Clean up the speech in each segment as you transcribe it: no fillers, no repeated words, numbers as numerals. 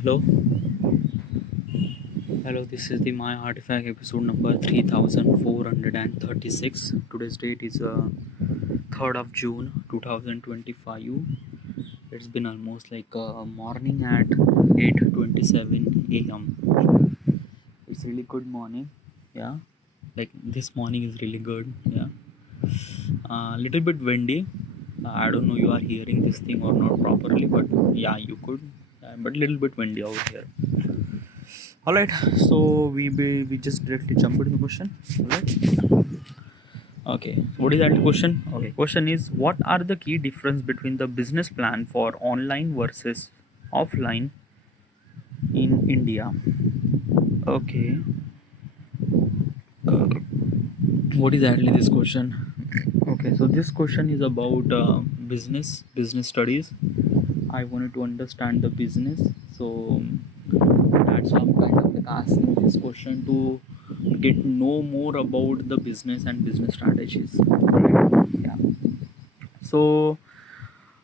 Hello, hello. This is the My Artifact episode number 3436. Today's date is 3rd of June 2025. It's been almost like morning at 8:27 a.m. It's really good morning. Yeah, like this morning is really good. Yeah, little bit windy. I don't know you are hearing this thing or not properly, but yeah, you could. But little bit windy out here. All right, so we just directly jump into the question. All right. Okay. What is that question? Okay. Question is, what are the key difference between the business plan for online versus offline in India? Okay. What is actually this question? Okay. So this question is about business studies. I wanted to understand the business, so that's why I'm kind of like asking this question to get know more about the business and business strategies. Yeah. So,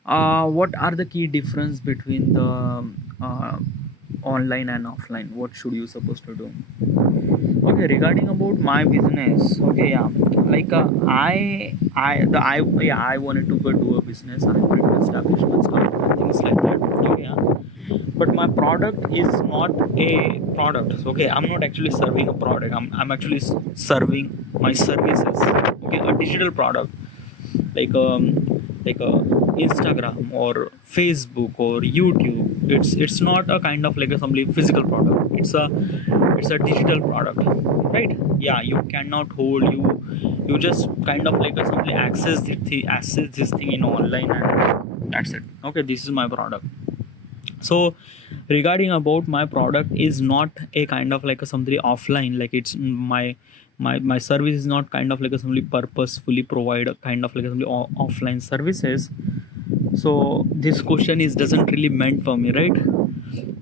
what are the key difference between the uh, online and offline? What should you supposed to do? Okay, regarding about my business. Okay, yeah, like I wanted to go do a business. I wanted to establish my startup and things like that. Okay, yeah. But my product is not a product. Okay, I'm not actually serving a product. I'm actually serving my services. Okay, a digital product like Instagram or Facebook or YouTube. It's not a kind of like a some physical product. It's a digital product, right? Yeah, you cannot hold you just kind of like a simply access this thing in online, and that's it. Okay, this is my product. So regarding about my product is not a kind of like a something offline, like it's my service is not kind of like a something purposefully provide a kind of like a something offline services. So this question is doesn't really meant for me, right?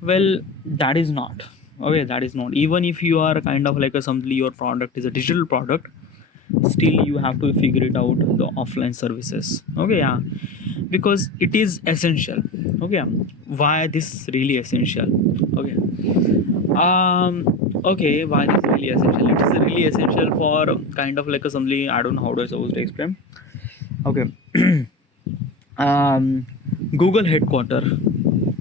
Well, that is not. Okay, that is not. Even if you are kind of like a something your product is a digital product, still you have to figure it out the offline services. Okay, yeah, because it is essential. Okay, why this really essential? Okay, okay, why this really essential? It is really essential for kind of like a something, I don't know how to supposed to explain. Okay. um Google headquarter,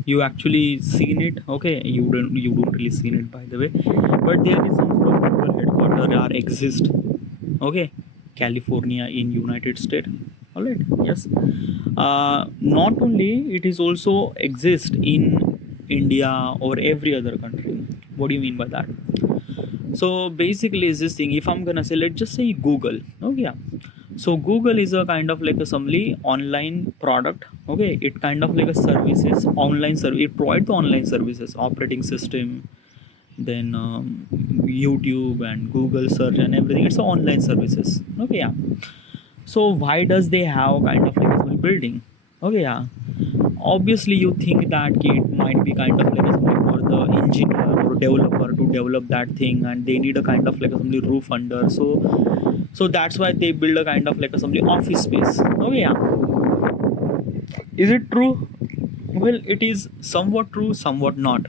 you actually seen it. Okay, you don't really seen it, by the way, but there is some sort of Google headquarter are exist. Okay, California in United States. All right, yes. Not only it is also exist in India or every other country. What do you mean by that? So basically is this thing, if I'm gonna say, let's just say Google. Okay, yeah. So Google is a kind of like a somely online product. Okay, it kind of like a services online service, it provide the online services, operating system, then YouTube and Google search and everything. It's a online services. Okay, yeah. So why does they have kind of like a small building? Okay, yeah. Obviously you think that it might be kind of like a something for the engineer or developer to develop that thing, and they need a kind of like a something roof under. So that's why they build a kind of like a something office space. Okay, yeah. Is it true? Well, it is somewhat true, somewhat not.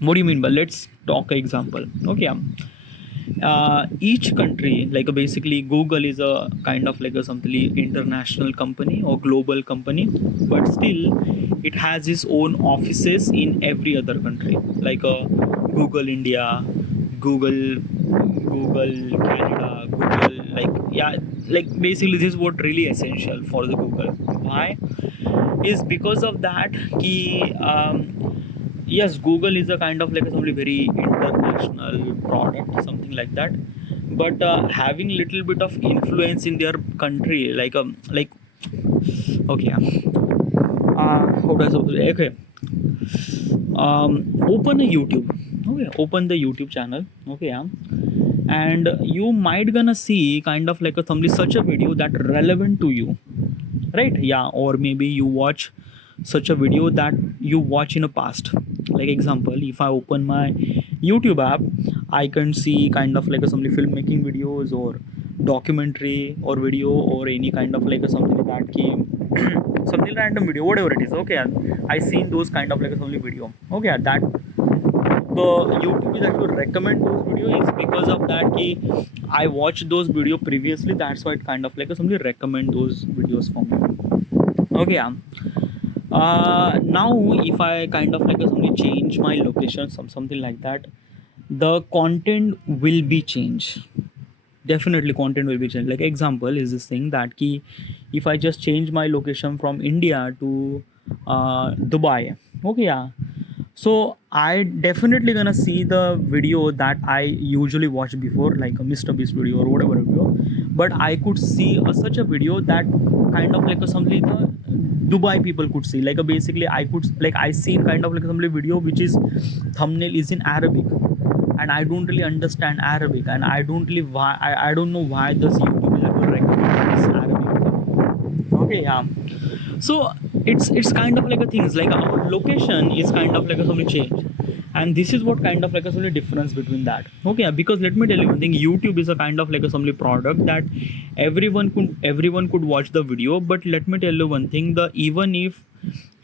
What do you mean by, let's talk example. Okay, yeah. Each country, like basically Google is a kind of like a something international company or global company, but still it has its own offices in every other country, like Google India, Google Canada, Google, like, yeah, like basically this is what really essential for the Google. Why? Is because of that key. Yes, Google is a kind of like a something very international product, something like that, but having little bit of influence in their country, like okay, how does okay, open a YouTube. Okay, open the YouTube channel. Okay, yeah. And you might gonna see kind of like a something such a video that relevant to you, right? Yeah, or maybe you watch such a video that you watch in the past. Like example, if I open my YouTube app, I can see kind of like a something filmmaking videos or documentary or video or any kind of like a something that came some random video, whatever it is. Okay, I seen those kind of like a only video. Okay, that the YouTube is actually recommend those videos is because of that ki I watched those video previously. That's why it kind of like somebody recommend those videos for me. Okay, now if I kind of like somebody change my location, something like that, the content will be changed. Definitely content will be changed. Like example is this thing that ki if I just change my location from India to Dubai, okay, yeah, so I definitely gonna see the video that I usually watch before, like a Mr. Beast video or whatever video. But I could see such a video that kind of like a something the Dubai people could see. Like basically I could like I seen kind of like some video which is thumbnail is in Arabic, and I don't really understand Arabic, and I don't really why I don't know why this YouTube is ever recommend this Arabic thing. Okay, yeah. So it's kind of like a things like our location is kind of like a something change, and this is what kind of like a something difference between that. Okay, because let me tell you one thing, YouTube is a kind of like a something product that everyone could watch the video. But let me tell you one thing, the even if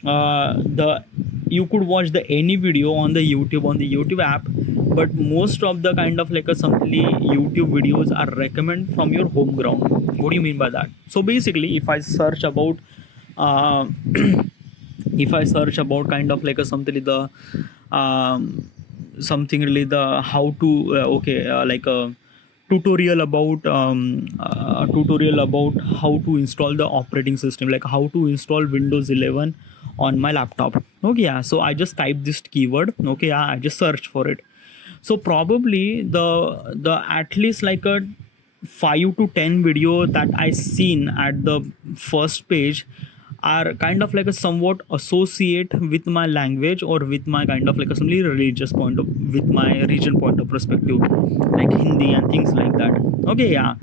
the you could watch the any video on the YouTube app, but most of the kind of like a something YouTube videos are recommend from your home ground. What do you mean by that? So basically if I search about uh, if I search about kind of like a something the something really the how to like a tutorial about how to install the operating system, like how to install Windows 11 on my laptop. Okay, yeah, so I just type this keyword. Okay, yeah, I just search for it. So probably the at least like a 5 to 10 video that I seen at the first page are kind of like a somewhat associate with my language or with my kind of like a simply religious point of with my region point of perspective, like Hindi and things like that. Okay, yeah.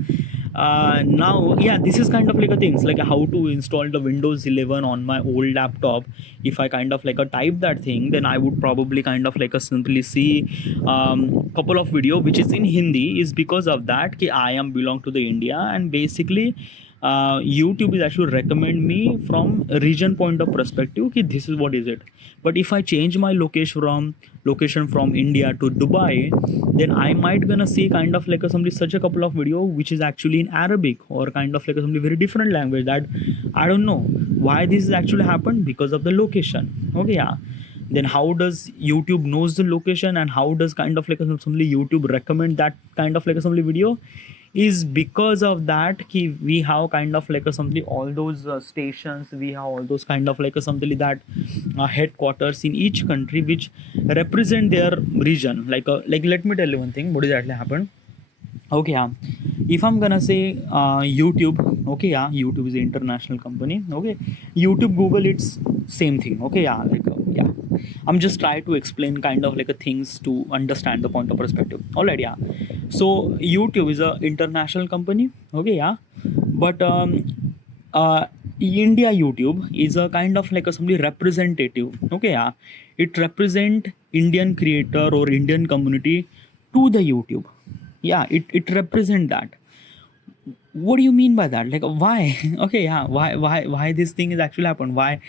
Now yeah, this is kind of like a things like how to install the Windows 11 on my old laptop. If I kind of like a type that thing, then I would probably kind of like a simply see couple of video which is in Hindi, is because of that ki I am belong to the India, and basically YouTube is actually recommend me from region point of perspective ki this is what is it. But if I change my location from India to Dubai, then I might gonna see kind of like a somebody such a couple of video which is actually in Arabic or kind of like a somebody very different language that I don't know why this is actually happened because of the location. Okay, yeah. Then how does YouTube knows the location, and how does kind of like a somebody YouTube recommend that kind of like a somebody video, is because of that ki we have kind of like a something all those stations, we have all those kind of like a something that headquarters in each country which represent their region. Like let me tell you one thing what is actually happened. Okay, yeah, if I'm gonna say YouTube, okay, yeah, YouTube is an international company. Okay, YouTube, Google, it's same thing. Okay, yeah, like yeah, I'm just trying to explain kind of like a things to understand the point of perspective. Alright, yeah. So YouTube is a international company. Okay, yeah, but India YouTube is a kind of like a somebody representative. Okay, yeah, it represent Indian creator or Indian community to the YouTube. Yeah, it represent that. What do you mean by that? Like why? Okay, yeah, why this thing is actually happened? Why?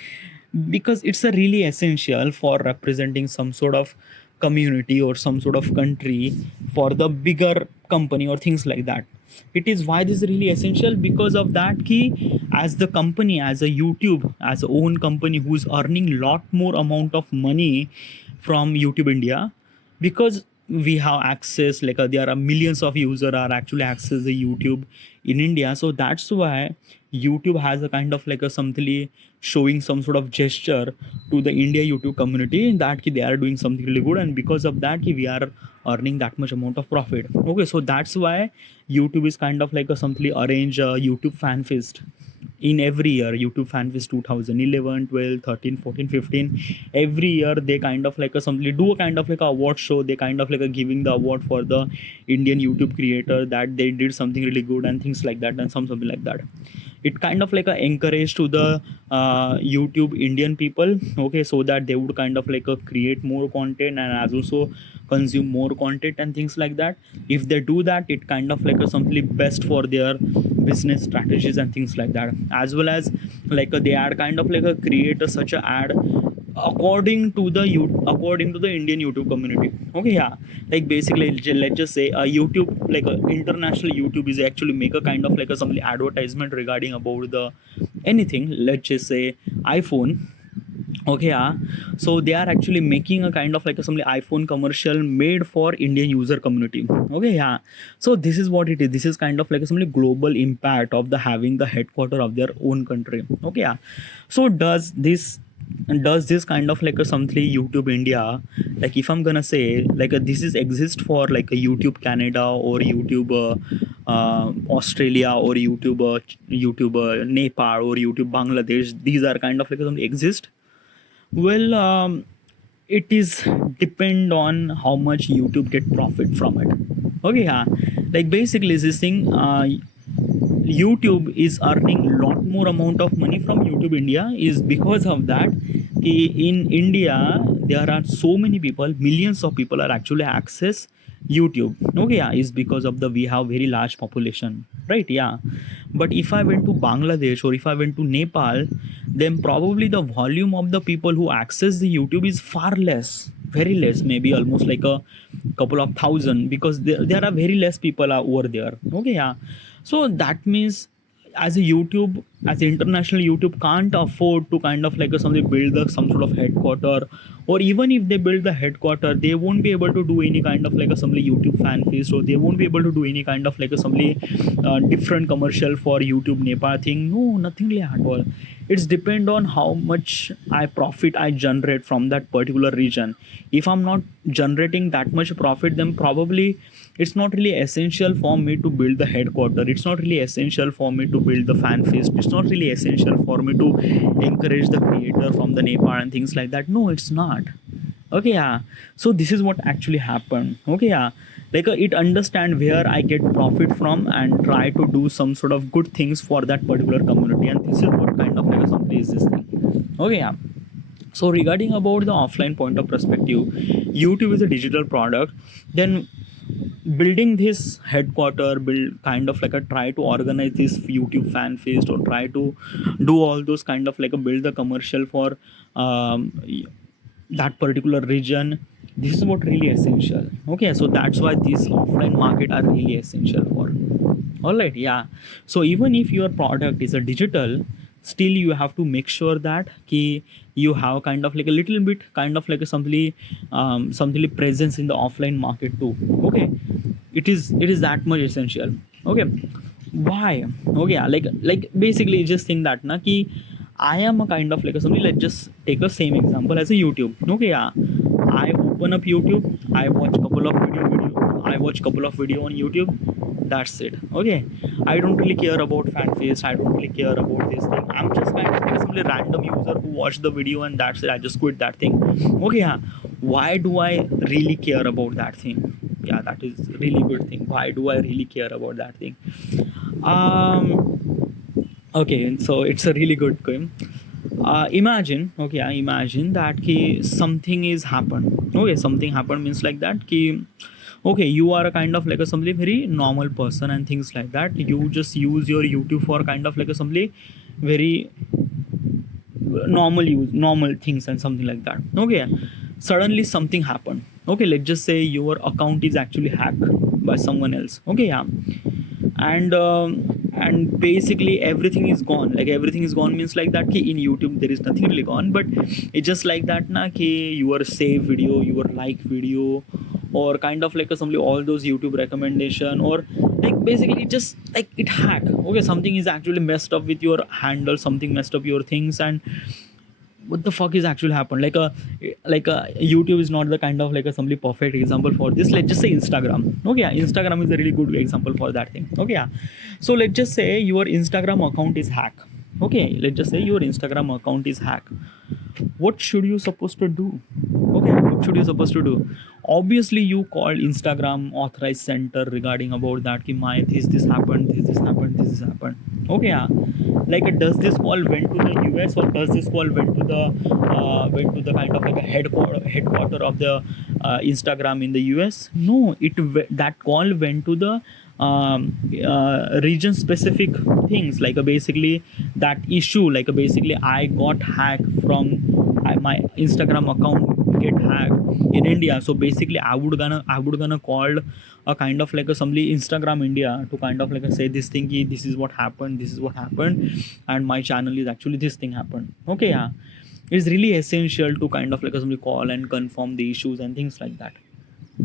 Because it's a really essential for representing some sort of community or some sort of country for the bigger company or things like that. It is why this is really essential, because of that key, as the company, as a YouTube, as a own company who's earning lot more amount of money from YouTube India, because we have access, like there are millions of users are actually access the YouTube in India. So that's why YouTube has a kind of like a something showing some sort of gesture to the India YouTube community that they are doing something really good, and because of that we are earning that much amount of profit. Okay, so that's why YouTube is kind of like a something arrange a YouTube fan fest in every year. YouTube fan fest 2011, 12, 13, 14, 15, every year they kind of like a something do a kind of like a award show. They kind of like a giving the award for the Indian YouTube creator that they did something really good and things like that, and something like that. it kind of like a encourage to the YouTube Indian people, okay, so that they would kind of like create more content and as also consume more content and things like that. If they do that, it kind of like a something best for their business strategies and things like that, as well as like they are kind of like a create a, such a ad according to the Indian YouTube community. Okay, yeah, like basically let's just say YouTube, like international YouTube is actually make a kind of like a some advertisement regarding about the anything. Let's just say iPhone. Okay, yeah. So they are actually making a kind of like a some iPhone commercial made for Indian user community. Okay, yeah. So this is what it is. This is kind of like a some global impact of the having the headquarter of their own country. Okay, yeah. So does this kind of like a something YouTube India, like if I'm gonna say like this is exist for like a YouTube Canada or YouTube Australia or YouTube Nepal or YouTube Bangladesh, these are kind of like something exist. Well, it is depend on how much YouTube get profit from it. Okay, yeah. Like basically this thing, YouTube is earning lot more amount of money from YouTube India is because of that. In India, there are so many people, millions of people are actually access YouTube. Okay, yeah, is because of the we have very large population, right? Yeah, but if I went to Bangladesh or if I went to Nepal, then probably the volume of the people who access the YouTube is far less, very less, maybe almost like a couple of thousand, because there are very less people are over there. Okay, yeah. So that means as a YouTube, as international YouTube can't afford to kind of like something build some sort of headquarter, or even if they build the headquarter, they won't be able to do any kind of like a some YouTube fan feast, or they won't be able to do any kind of like a some different commercial for YouTube Nepal thing. No, nothing like at all. It's depend on how much profit I generate from that particular region. If I'm not generating that much profit, then probably it's not really essential for me to build the headquarter. It's not really essential for me to build the fan feast. It's not really essential for me to encourage the creator from the Nepal and things like that. No, it's not. Okay, yeah. So this is what actually happened. Okay, yeah. Like it understand where I get profit from and try to do some sort of good things for that particular community. And this is what kind of like something is this thing. Okay, yeah. So regarding about the offline point of perspective, YouTube is a digital product. Then building this headquarter, build kind of like a try to organize this YouTube fan feast, or try to do all those kind of like a build the commercial for that particular region. This is what really essential. Okay, so that's why these offline market are really essential for. All right, yeah. So even if your product is a digital, still you have to make sure that you have kind of like a little bit kind of like a something presence in the offline market too. Okay, it is that much essential. Okay, why? Okay, yeah, like basically just think that na ki I am a kind of like a something. Let's just take a same example as a YouTube. Okay, yeah. I open up YouTube. I watch couple of video. I watch couple of video on YouTube. That's it. Okay. I don't really care about fan face. I don't really care about this thing. I'm just kind of like some random user who watched the video and that's it. I just quit that thing. Okay, yeah. Why do I really care about that thing? Yeah, that is really good thing. Why do I really care about that thing? Okay, so it's a really good game. Imagine, okay, imagine that something is happened. Okay, something happened means like that okay, you are a kind of like a somebody very normal person and things like that. You just use your YouTube for kind of like a somebody very normal things and something like that. Okay, suddenly something happened. Okay, let's just say your account is actually hacked by someone else. Okay, yeah. And basically everything is gone. Like everything is gone means like that in YouTube there is nothing really gone, but it's just like that na your save video, your like video, or kind of like assembly all those YouTube recommendation, or like basically just like it hack. Okay, something is actually messed up with your handle, something messed up your things, and what the fuck is actually happened. Like a YouTube is not the kind of like a somebody perfect example for this. Let's just say Instagram. Okay, yeah, Instagram is a really good example for that thing. Okay, yeah. So let's just say your Instagram account is hacked. Okay, let's just say your Instagram account is hacked. What should you supposed to do? Okay, what should you supposed to do? Obviously you call Instagram authorized center regarding about that ki my this happened, this happened. Okay, yeah. like does this call went to the US, or does this call went to the kind of like a headquarter of the Instagram in the US? No, that call went to the region specific things, like basically that issue, like basically I got hacked from my Instagram account get hacked in India. So basically I would gonna call a kind of like a somebody Instagram India to kind of like a say this thing ki, this is what happened, and my channel is actually this thing happened. Okay, yeah, it's really essential to kind of like a somebody call and confirm the issues and things like that.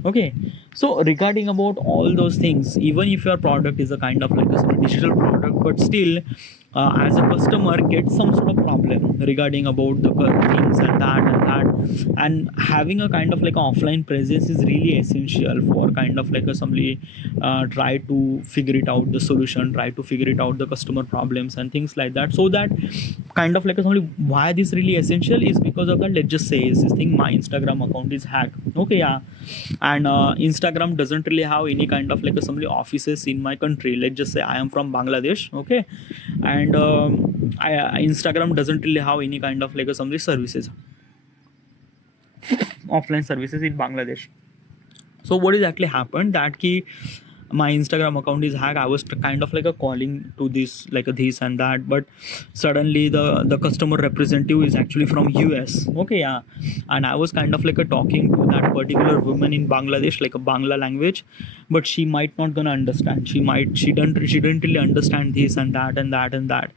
Okay, so regarding about all those things, even if your product is a kind of like a sort of digital product, but still as a customer get some sort of problem regarding about the things and having a kind of like offline presence is really essential for kind of like a somebody try to figure it out the solution, try to figure it out the customer problems and things like that. So that kind of like a somebody, why this really essential is because of that, let's just say is this thing, my Instagram account is hacked. Okay, yeah, and Instagram doesn't really have any kind of like a somebody offices in my country. Let's just say I am from Bangladesh. Okay, and Instagram doesn't really have any kind of like a somebody services, offline services in Bangladesh. So what exactly happened that key, my Instagram account is hacked. I was kind of like a calling to this like a this and that, but suddenly the customer representative is actually from US. Okay, yeah, and I was kind of like a talking to that particular woman in Bangladesh, like a Bangla language, but she might not gonna understand. She didn't really understand this and that and that and that.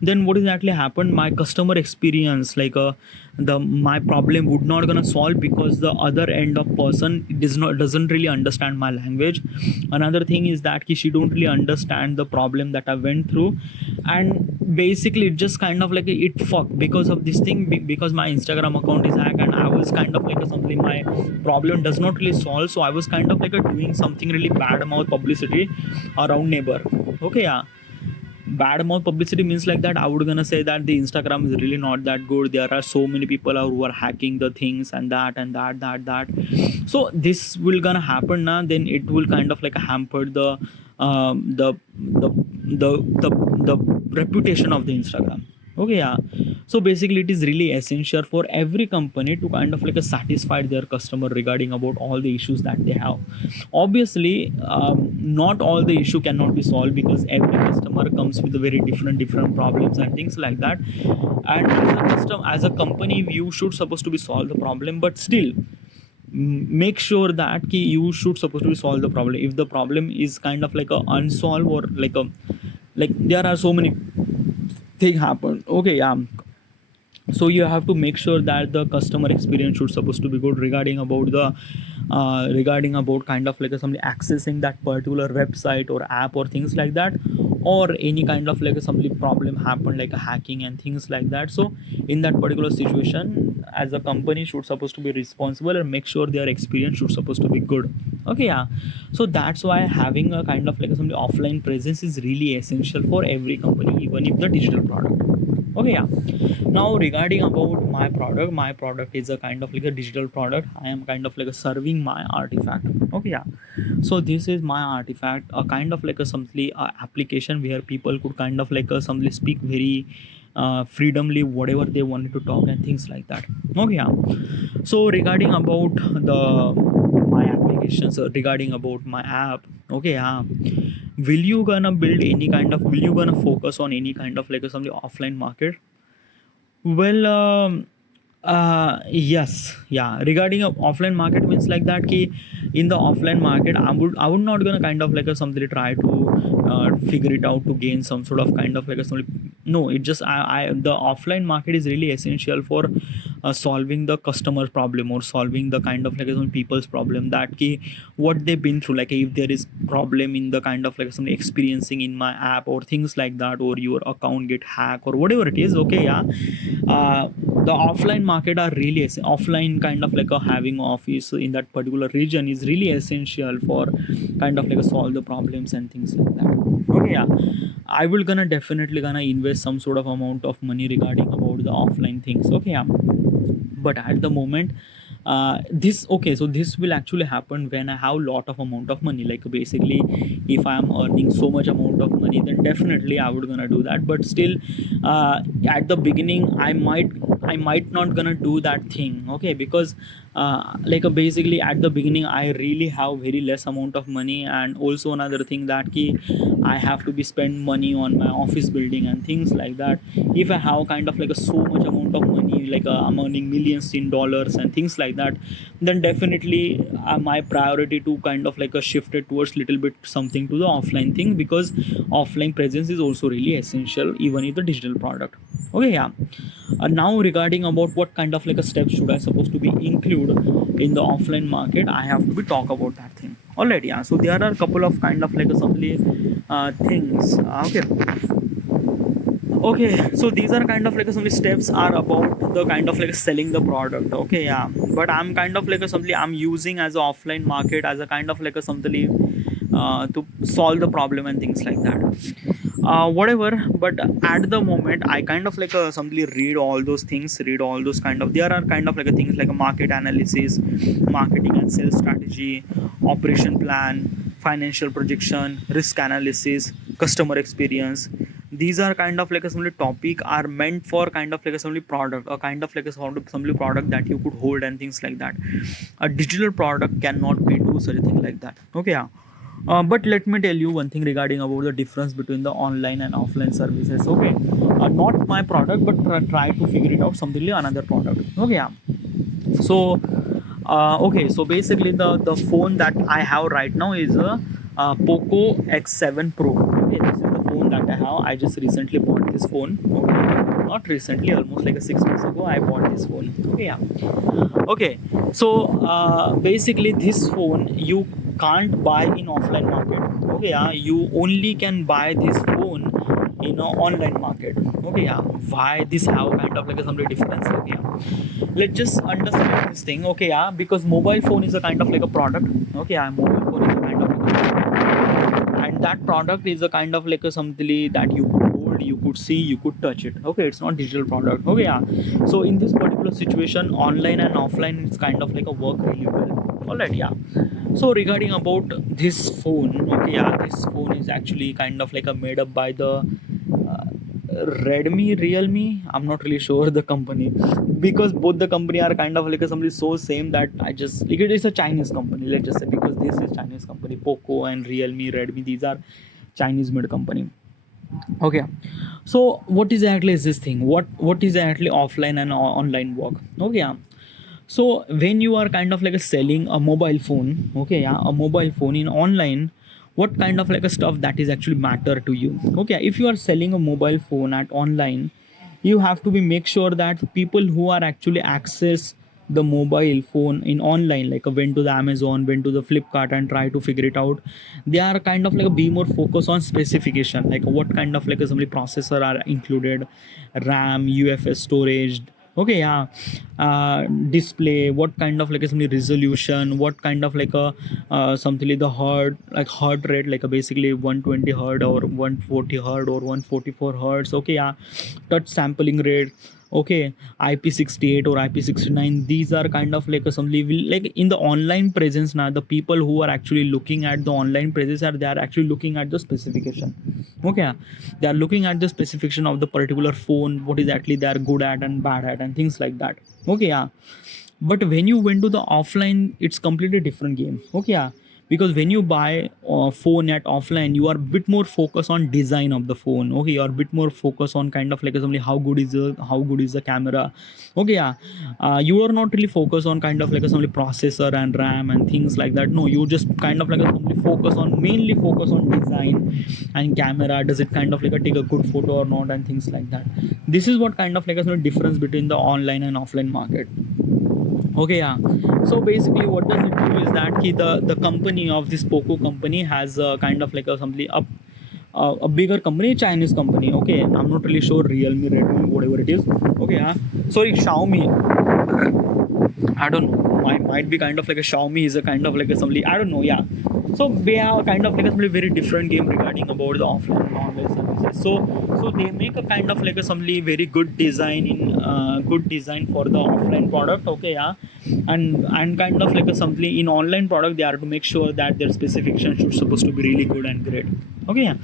Then what exactly happened, my customer experience, like the my problem would not gonna solve because the other end of person doesn't really understand my language. Another thing is that she don't really understand the problem that I went through, and basically it just kind of like it fucked because of this thing, because my Instagram account is hacked, and I was kind of like something, my problem does not really solve. So I was kind of like doing something really bad mouth publicity around neighbor. Okay, yeah, bad mouth publicity means like that I would gonna say that the Instagram is really not that good. There are so many people who are hacking the things and that. So this will gonna happen now, then it will kind of like hamper the reputation of the Instagram. Okay, yeah, so basically it is really essential for every company to kind of like satisfy their customer regarding about all the issues that they have. Obviously not all the issue cannot be solved because every customer comes with a very different problems and things like that, and as a company you should supposed to be solve the problem, but still make sure that you should supposed to be solve the problem. If the problem is kind of like a unsolved, or like there are so many thing happen. Okay, yeah, so you have to make sure that the customer experience should supposed to be good regarding about the regarding about kind of like somebody accessing that particular website or app or things like that, or any kind of like somebody problem happen like a hacking and things like that. So in that particular situation, as a company should supposed to be responsible and make sure their experience should supposed to be good. Okay, yeah, so that's why having a kind of like somebody offline presence is really essential for every company, even if the digital product. Okay, yeah, now regarding about my product is a kind of like a digital product. I am kind of like a serving my artifact. Okay, yeah, so this is my artifact, a kind of like a something application where people could kind of like something speak very freedomly whatever they wanted to talk and things like that. Okay, yeah, so regarding about my applications, regarding about my app. Okay, yeah, will you gonna build any kind of, will you gonna focus on any kind of like something offline market? Well, yes, yeah. Regarding a offline market means like that key, in the offline market, I would not gonna kind of like a somebody try to figure it out to gain some sort of kind of like a somebody. No, it just I the offline market is really essential for solving the customer problem, or solving the kind of like some people's problem, that key what they've been through, like if there is problem in the kind of like some experiencing in my app or things like that, or your account get hacked or whatever it is. Okay, yeah, the offline market are really offline kind of like a having office in that particular region is really essential for kind of like a solve the problems and things like that. Okay, yeah, I will gonna definitely gonna invest some sort of amount of money regarding about the offline things. Okay, yeah, but at the moment This okay, so this will actually happen when I have lot of amount of money. Like basically, if I am earning so much amount of money, then definitely I would gonna do that. But still, at the beginning, I might not gonna do that thing. Okay, because like basically at the beginning I really have very less amount of money, and also another thing that ki I have to be spend money on my office building and things like that. If I have kind of like a so much amount of money, like I'm earning millions in dollars and things like that, then definitely my priority to kind of like a shifted towards little bit something to the offline thing, because offline presence is also really essential even in the digital product. Okay, yeah. Now regarding about what kind of like a steps should I supposed to be include in the offline market, I have to be talk about that thing. Alright, yeah. So there are a couple of kind of like a simply things. Okay. Okay, so these are kind of like some steps are about the kind of like selling the product. Okay, yeah. But I'm kind of like a something I'm using as a offline market as a kind of like a something to solve the problem and things like that. Whatever, but at the moment I kind of like something read all those things, read all those kind of, there are kind of like a things like a market analysis, marketing and sales strategy, operation plan, financial projection, risk analysis, customer experience. These are kind of like a some topic are meant for kind of like a some product, or kind of like a some product that you could hold and things like that. A digital product cannot be do such a thing like that. Okay, yeah. But let me tell you one thing regarding about the difference between the online and offline services. Okay, not my product, but try to figure it out something like another product. Okay, yeah. So okay, so basically the phone that I have right now is a Poco X7 Pro. Okay, this is the phone that I have. I just recently bought this phone. Okay, not recently, almost like a 6 months ago I bought this phone. Okay, yeah. Okay, so basically this phone you can't buy in offline market. Okay, yeah, you only can buy this phone in a online market. Okay, yeah. Why this have kind of like a some difference? Okay, yeah. Let's just understand this thing. Okay, yeah, because mobile phone is a kind of like a product. Okay, yeah, mobile phone is a kind of like a product, and that product is a kind of like a something that you could hold, you could see, you could touch it. Okay, it's not digital product. Okay, yeah. So in this particular situation, online and offline is kind of like a work really well. Alright, yeah. So regarding about this phone, okay, yeah, this phone is actually kind of like a made up by the Redmi, Realme. I'm not really sure the company, because both the company are kind of like a something so same that I just like it is a Chinese company. Let's just say, because this is Chinese company, Poco and Realme, Redmi. These are Chinese made company. Okay, so what exactly is this thing? What is actually offline and online work? Okay, yeah. So when you are kind of like a selling a mobile phone, okay, yeah, a mobile phone in online, what kind of like a stuff that is actually matter to you? Okay, if you are selling a mobile phone at online, you have to be make sure that people who are actually access the mobile phone in online, like went to the Amazon, went to the Flipkart and try to figure it out, they are kind of like a be more focus on specification, like what kind of like a somebody processor are included, RAM, UFS storage. Okay, yeah. Display, what kind of like a something resolution, what kind of like a something like the heart rate, like a basically 120 hertz or 140 hertz or 144 hertz. Okay, yeah. Touch sampling rate. Okay, IP68 or IP69. These are kind of like a something like in the online presence. Now the people who are actually looking at the online presence are they are actually looking at the specification. Okay, they are looking at the specification of the particular phone, what is actually they are good at and bad at and things like that. Okay, yeah. But when you went to the offline, it's completely different game. Okay, yeah. Because when you buy a phone at offline, you are a bit more focused on design of the phone. Okay, you are a bit more focused on kind of like something how good is the camera. Okay, yeah. You are not really focused on kind of like a something processor and RAM and things like that. No, you just kind of like a something focus on mainly focus on design and camera. Does it kind of like a take a good photo or not and things like that. This is what kind of like a sort of difference between the online and offline market. Okay, yeah. So basically what does it do is that the company of this Poco company has a kind of like a something a bigger company, Chinese company. Okay, I'm not really sure, Realme, Redmi, whatever it is. Okay, yeah. Sorry, Xiaomi, I don't know, might be kind of like a Xiaomi is a kind of like a something, I don't know, yeah. So they have kind of like a very different game regarding about the offline and online services. So they make a kind of like a something very good design in good design for the offline product. Okay, yeah. and kind of like a something in online product, they are to make sure that their specification should supposed to be really good and great. Okay, yeah,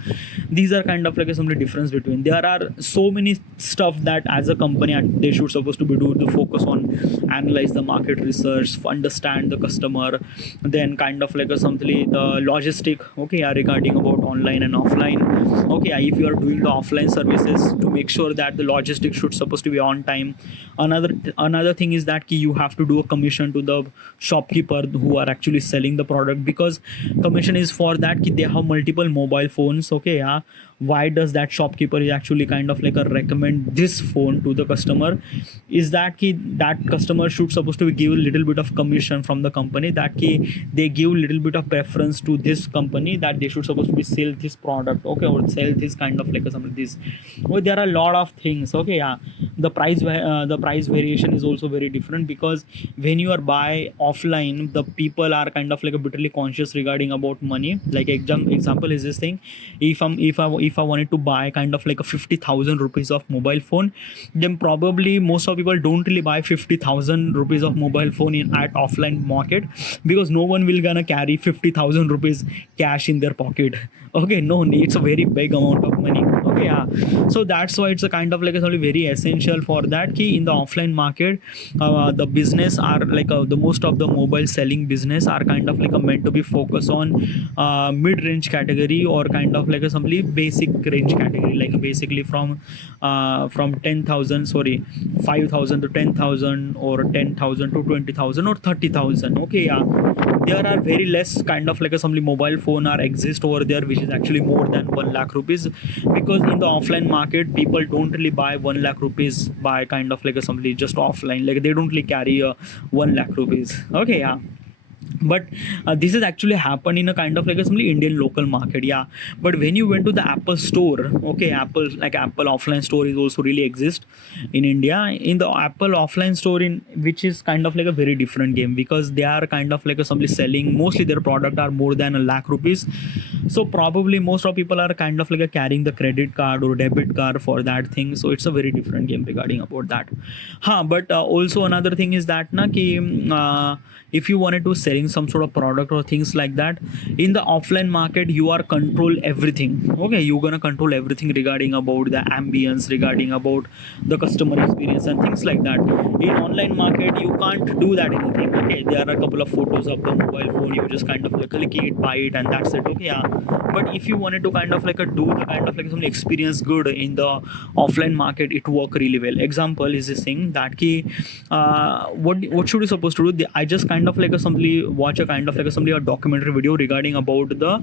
these are kind of like a some difference between. There are so many stuff that as a company they should supposed to be do to focus on analyze the market research, understand the customer, then kind of like a something the logistic. Okay, yeah, regarding about online and offline. Okay, yeah, if you are doing the offline services, to make sure that the logistics should supposed to be on time. Another thing is that you have to do a commission to the shopkeeper who are actually selling the product, because commission is for that they have multiple mobile phones. Okay, yeah, why does that shopkeeper is actually kind of like a recommend this phone to the customer, is that that customer should supposed to give a little bit of commission from the company, that they give little bit of preference to this company, that they should supposed to be sell this product. Okay, or sell this kind of like some of this. Oh, there are a lot of things. Okay, yeah, the price variation is also very different, because when you are buy offline, the people are kind of like a bitterly conscious regarding about money. Like example is this thing, if I wanted to buy kind of like a 50,000 rupees of mobile phone, then probably most of people don't really buy 50,000 rupees of mobile phone in at offline market, because no one will gonna carry 50,000 rupees cash in their pocket. Okay, no, it's a very big amount of money. Okay, yeah, so that's why it's a kind of like it's only very essential for that key in the offline market. The business are like the most of the mobile selling business are kind of like meant to be focused on mid-range category, or kind of like a simply basic range category, like basically from 10,000, sorry, 5,000 to 10,000, or 10,000 to 20,000, or 30,000. Okay, yeah, there are very less kind of like a some mobile phone are exist over there which is actually more than 1 lakh rupees, because in the offline market people don't really buy 1 lakh rupees by kind of like a somebody just offline, like they don't really carry a 1 lakh rupees. Okay, yeah, but this has actually happened in a kind of like a simply Indian local market. Yeah, but when you went to the Apple store, okay, Apple offline store is also really exist in India. In the Apple offline store, in which is kind of like a very different game, because they are kind of like a simply selling mostly their product are more than 1 lakh rupees. So probably most of people are kind of like a carrying the credit card or debit card for that thing. So it's a very different game regarding about that. But also another thing is that if you wanted to selling some sort of product or things like that, in the offline market you are control everything. Okay, you're gonna control everything regarding about the ambience, regarding about the customer experience and things like that. In online market you can't do that anything. Okay, there are a couple of photos of the mobile phone, you just kind of like click it, buy it, and that's it. Okay, yeah, but if you wanted to kind of like do the kind of like some experience good in the offline market, it work really well. Example is this thing that what should you supposed to do? I just kind of like simply watch a kind of like a documentary video regarding about the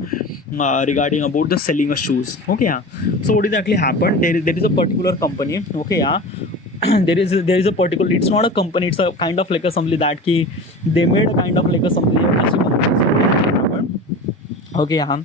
selling of shoes. Okay, yeah, so what exactly happened, there is a particular company. Okay, yeah, there is a particular, it's not a company, it's a kind of like a somebody that they made a kind of like a somebody okay, yeah,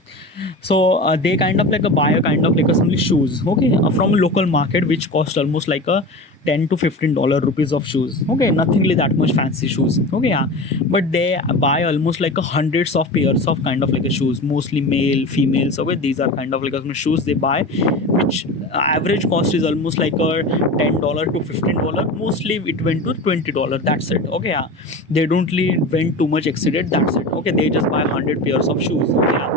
so they kind of like buy a kind of like a simply shoes. Okay, from a local market which cost almost like a 10 to 15 dollar rupees of shoes. Okay, nothing really that much fancy shoes. Okay, yeah, but they buy almost like hundreds of pairs of kind of like a shoes, mostly male, females. Okay, these are kind of like a shoes they buy, which average cost is almost like a $10 to $15. Mostly it went to $20. That's it. Okay, yeah, they don't really went too much exceeded. That's it. Okay, they just buy 100 pairs of shoes. Okay, yeah.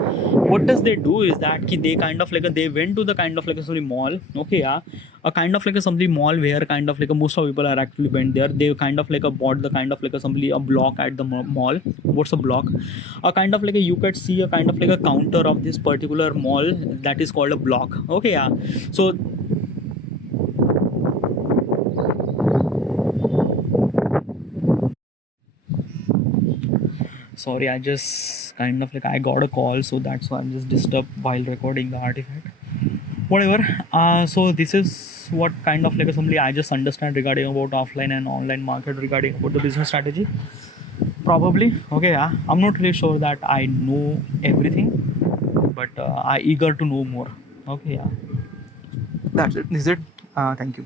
What does they do is that they kind of like they went to the kind of like a mall. Okay, yeah, a kind of like a somebody mall where kind of like most of people are actually went there. They kind of like bought the kind of like a block at the mall. What's a block? A kind of like you could see a kind of like a counter of this particular mall, that is called a block. Okay, yeah, so sorry, I just kind of like I got a call, so that's why I'm just disturbed while recording the artifact. Whatever. So this is what kind of like assembly I just understand regarding about offline and online market regarding about the business strategy. Probably. Okay, yeah, I'm not really sure that I know everything, but I eager to know more. Okay, yeah, that's it. Is it? Thank you.